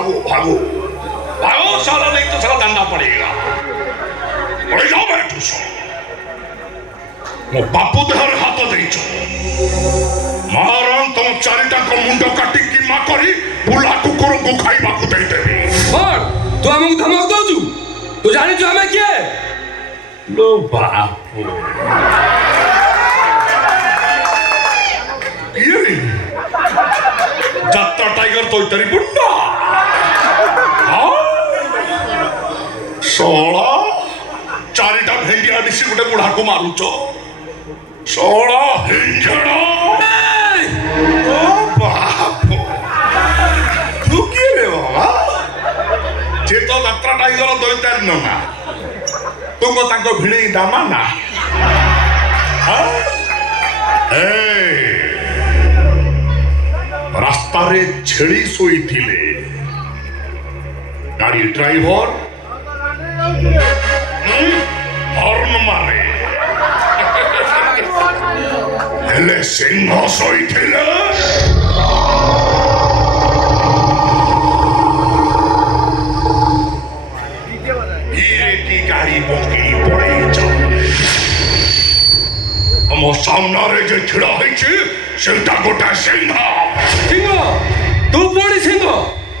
भागो भागो भागो साला, नहीं तो साला दंडा पड़ेगा। अरे जाओ बैठो सो मो बापू देहर हाथ देइछ मारन तुम चारिटा को मुंड काटी की मा करी बुला कुकुर को खाइबा को देई देबी। और तू हमको धमक दउछु, तू जानि छु हमें किए? लो बापू ये जात्रा टाइगर तो तरी गुंडा सोला चारिटा भेंडिया दिसी गुटे बुढ़ा को मारुच सोला हिंजड़ा ओ बापू तू किए रे बाबा जे तो जात्रा टाइगर दोइतार न ना तुमको ताको भिड़े दामा ना रास्ता रे छेड़ी सोई थिले गाड़ी ड्राइवर हॉर्न मारे हेले सिंह सोई थिले हीरे की गाड़ी बोकी पड़े मो सामना रे जे छिड़ा होइछे सेटा गोटा सिंह। सिंह तू पुणी सिंह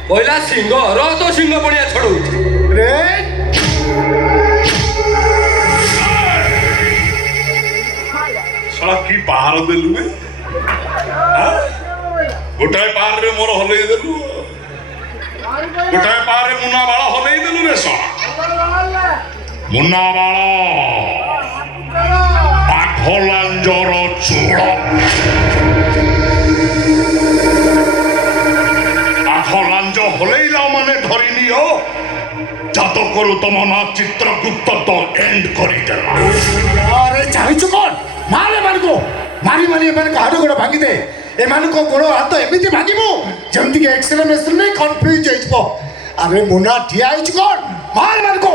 पहिला सिंह र तो सिंह पणिया छड़ौ रे साला की पहाड़ देलु बे गोटाए पहाड़ रे मोर हलै देलु गोटाए पहाड़ रे मुन्ना बाळा हलै देलु रे साला मुन्ना बाळा पाखलांजर चूड़ पाखलांज हलैला माने धरि नियो जात करू तुम ना चित्रगुप्त तो एंड करी देला। अरे जाइछु कोन मारे मारको मारी मारी एमान को हाड गोड़ भांगी दे एमान को गोड़ हाथ एमिति भांगीबो जेमति के एक्सलेमेशन नै कंफ्यूज जाइछबो। अरे मुना ठिया आइछु कोन मार मारको